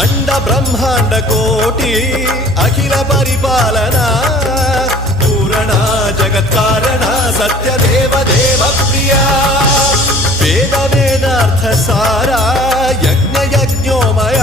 అండ బ్రహ్మాండ కోటి అఖిల పరిపాలన పూరణ జగత్కారణ సత్యదేవ దేవ ప్రియ వేద వేదార్థ సారా యజ్ఞ యజ్ఞోమయ